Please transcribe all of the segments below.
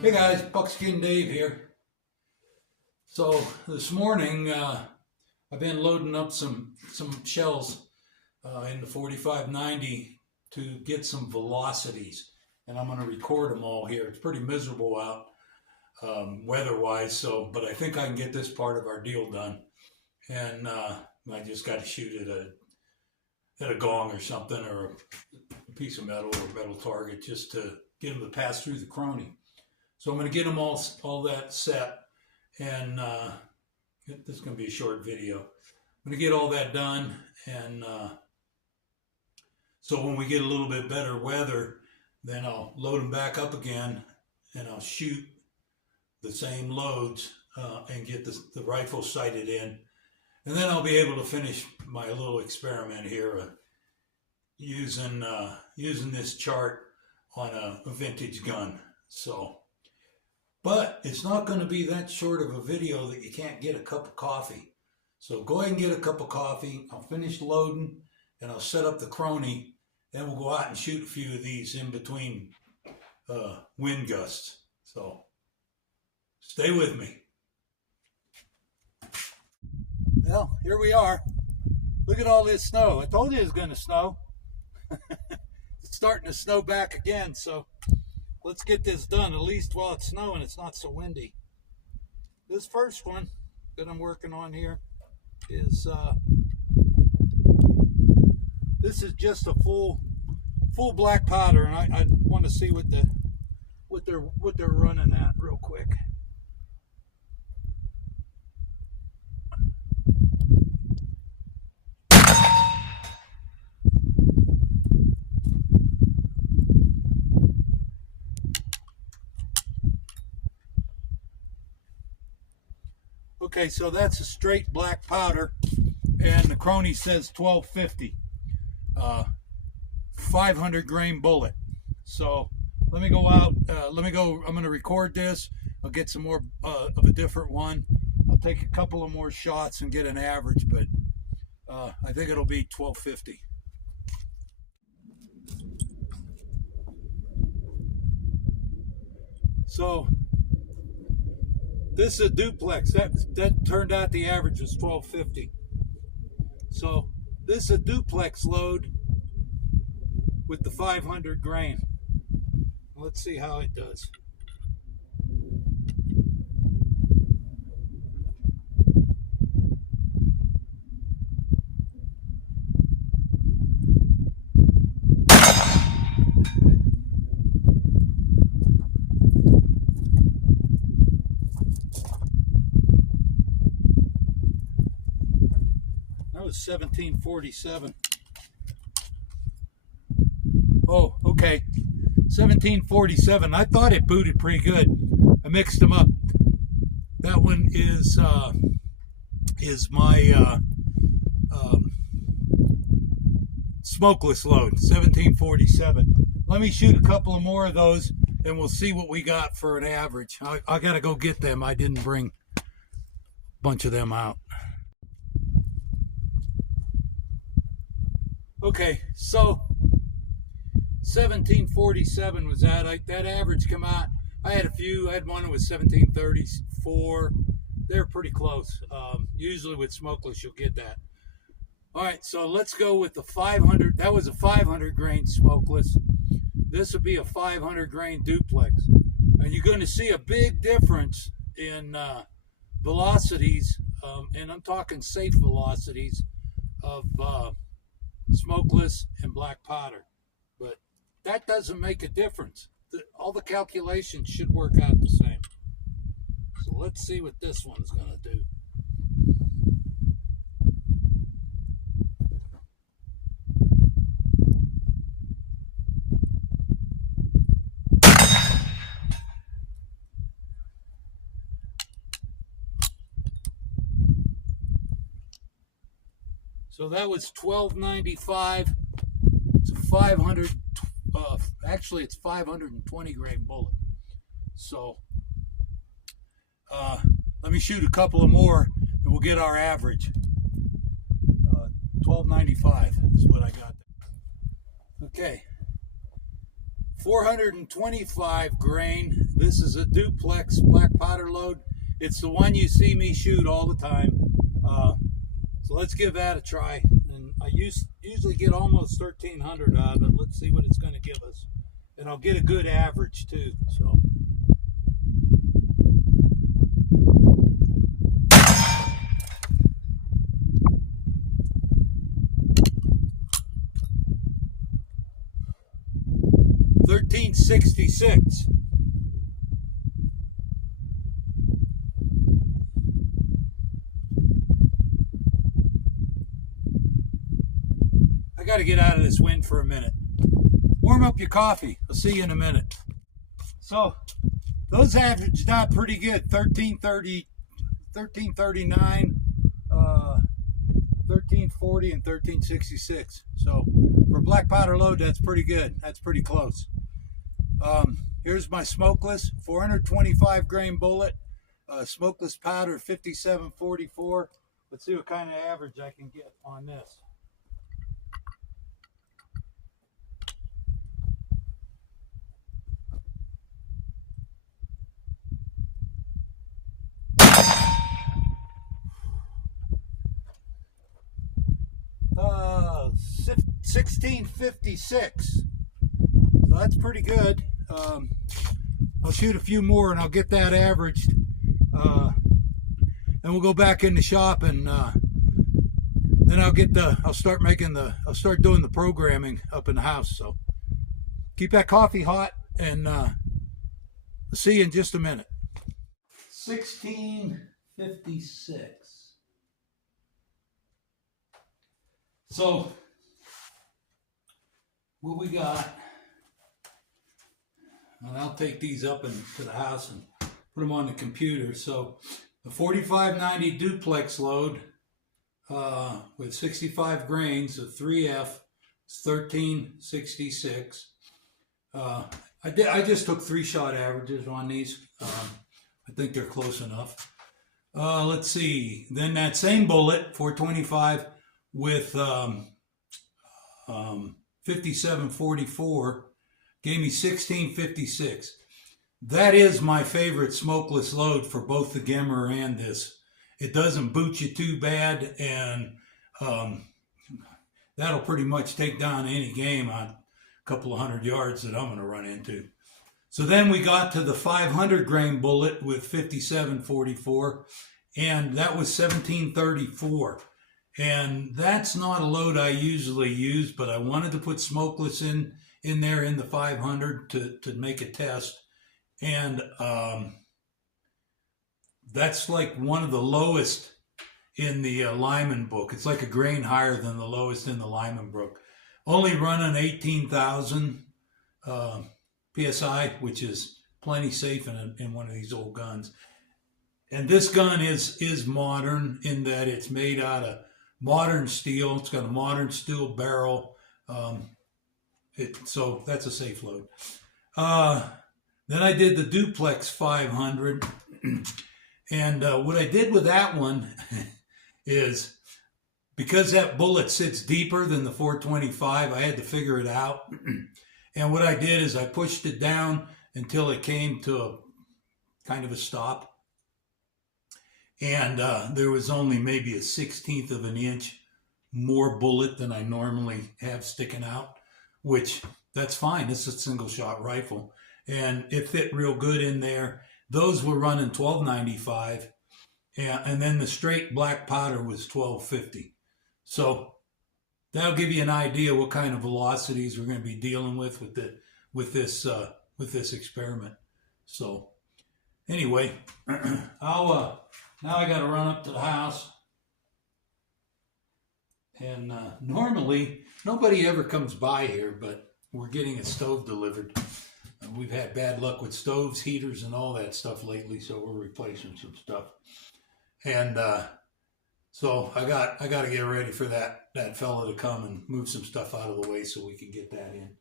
Hey guys, Buckskin Dave here. So this morning I've been loading up some shells in the 4590 to get some velocities, and I'm going to record them all here. It's pretty miserable out weather-wise, but I think I can get this part of our deal done. And I just got to shoot at a gong or something, or a piece of metal or a metal target, just to get them to pass through the chrony. So I'm going to get them all that set, and this is going to be a short video. I'm going to get all that done, and so when we get a little bit better weather, then I'll load them back up again, and I'll shoot the same loads and get the rifle sighted in. And then I'll be able to finish my little experiment here using this chart on a vintage gun. But it's not going to be that short of a video that you can't get a cup of coffee. So go ahead and get a cup of coffee. I'll finish loading, and I'll set up the chrony. Then we'll go out and shoot a few of these in between wind gusts. So stay with me. Well, here we are. Look at all this snow. I told you it was going to snow. It's starting to snow back again, so let's get this done, at least while it's snowing. It's not so windy. This first one that I'm working on here is this is just a full black powder, and I want to see what they're running at real quick. Okay, so that's a straight black powder, and the chrony says 1250, 500 grain bullet. So let me go out, I'm going to record this. I'll get some more of a different one. I'll take a couple of more shots and get an average, but I think it'll be 1250. So this is a duplex. That turned out the average was 1250. So this is a duplex load with the 500 grain. Let's see how it does. That was 1747. Oh, okay. 1747. I thought it booted pretty good. I mixed them up. That one is my smokeless load, 1747. Let me shoot a couple of more of those, and we'll see what we got for an average. I got to go get them. I didn't bring a bunch of them out. Okay, so 1747 was that. That average come out. I had a few. I had one that was 1734. They're pretty close. Usually with smokeless, you'll get that. All right, so let's go with the 500. That was a 500 grain smokeless. This would be a 500 grain duplex. And you're going to see a big difference in velocities, and I'm talking safe velocities of smokeless and black powder. But that doesn't make a difference. All the calculations should work out the same. So let's see what this one's going to do. So that was 1295. It's a 500. Actually, it's 520 grain bullet. So let me shoot a couple of more, and we'll get our average. 1295 is what I got. Okay, 425 grain. This is a duplex black powder load. It's the one you see me shoot all the time. So let's give that a try. And I usually get almost 1,300 out of it. Let's see what it's going to give us. And I'll get a good average too. So. $13.66. I got to get out of this wind for a minute. Warm up your coffee. I'll see you in a minute. So those averaged out pretty good. 1330, 1339, 1340, and 1366. So for a black powder load, that's pretty good. That's pretty close. Here's my smokeless 425 grain bullet, smokeless powder 5744. Let's see what kind of average I can get on this. Uh, 1656. So that's pretty good. I'll shoot a few more and I'll get that averaged. And we'll go back in the shop and then I'll start doing the programming up in the house. So keep that coffee hot and I'll see you in just a minute. 1656. So what we got, and I'll take these up into the house and put them on the computer. So the 4590 duplex load with 65 grains of 3F is 1366. I just took 3-shot averages on these. I think they're close enough. Let's see. Then that same bullet, 425 with 5744, gave me 1656. That is my favorite smokeless load for both the Gimmer and this. It doesn't boot you too bad, and that'll pretty much take down any game on a couple of 100 yards that I'm going to run into. So then we got to the 500 grain bullet with 5744, and that was 1734. And that's not a load I usually use, but I wanted to put smokeless in there in the 500 to make a test. And that's like one of the lowest in the Lyman book. It's like a grain higher than the lowest in the Lyman book. Only running 18,000 PSI, which is plenty safe in one of these old guns. And this gun is modern in that it's made out of modern steel. It's got a modern steel barrel. So that's a safe load. Then I did the duplex 500. And what I did with that one is, because that bullet sits deeper than the 425, I had to figure it out. And what I did is I pushed it down until it came to a kind of a stop. And there was only maybe a 1/16 of an inch more bullet than I normally have sticking out, which that's fine. It's a single shot rifle. And it fit real good in there. Those were running 1295. And then the straight black powder was 1250. So that'll give you an idea what kind of velocities we're going to be dealing with this experiment. So anyway, now I got to run up to the house, and normally nobody ever comes by here, but we're getting a stove delivered. We've had bad luck with stoves, heaters, and all that stuff lately, so we're replacing some stuff. And so I got to get ready for that fella to come and move some stuff out of the way so we can get that in.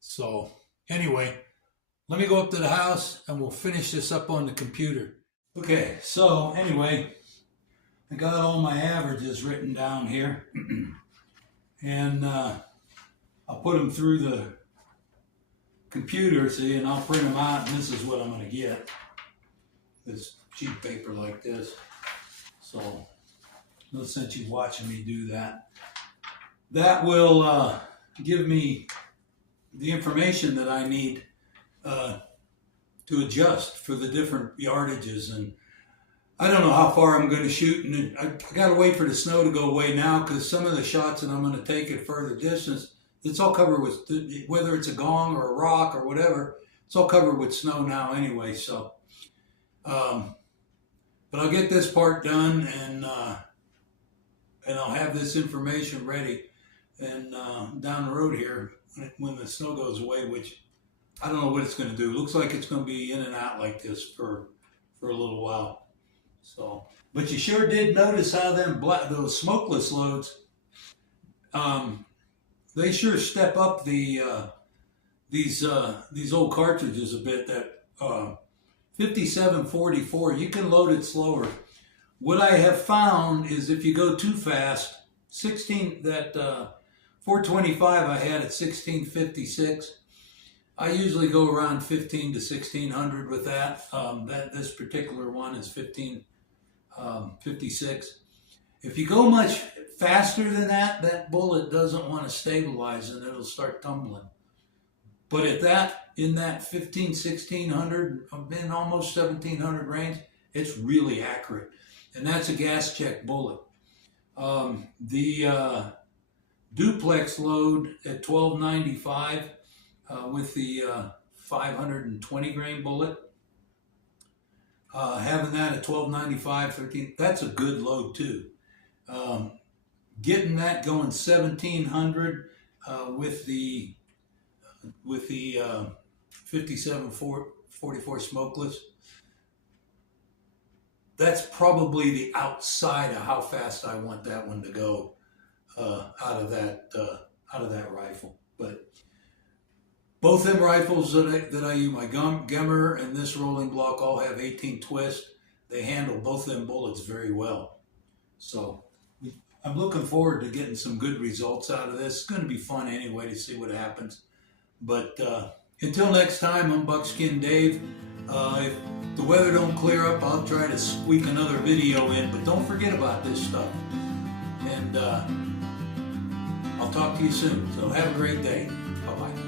So anyway, let me go up to the house and we'll finish this up on the computer. Okay, so anyway, I got all my averages written down here, and I'll put them through the computer, see, and I'll print them out, and this is what I'm going to get. This cheap paper like this. So, no sense you watching me do that. That will give me the information that I need to adjust for the different yardages. And I don't know how far I'm going to shoot, and I got to wait for the snow to go away now, because some of the shots that I'm going to take at further distance, it's all covered with, whether it's a gong or a rock or whatever, it's all covered with snow now anyway. So, but I'll get this part done, and I'll have this information ready. And down the road here, when the snow goes away, which I don't know what it's going to do. It looks like it's going to be in and out like this for a little while. So, but you sure did notice how those smokeless loads, they sure step up the these old cartridges a bit. That 5744, you can load it slower. What I have found is if you go too fast, 425 I had at 1656. I usually go around 15 to 1600 with that. This particular one is 1556. If you go much faster than that, that bullet doesn't want to stabilize and it'll start tumbling. But in that 15, 1600, in almost 1700 range, it's really accurate. And that's a gas check bullet. The duplex load at 1295 with the 520 grain bullet, having that at 1295, 13, that's a good load too. Getting that going 1700 with the 5744 Smokeless, that's probably the outside of how fast I want that one to go out of that rifle. But both them rifles that I use, my Gemmer and this rolling block, all have 18 twist. They handle both them bullets very well. So I'm looking forward to getting some good results out of this. It's going to be fun anyway to see what happens. But until next time, I'm Buckskin Dave. If the weather don't clear up, I'll try to squeak another video in. But don't forget about this stuff. And I'll talk to you soon. So have a great day. Bye-bye.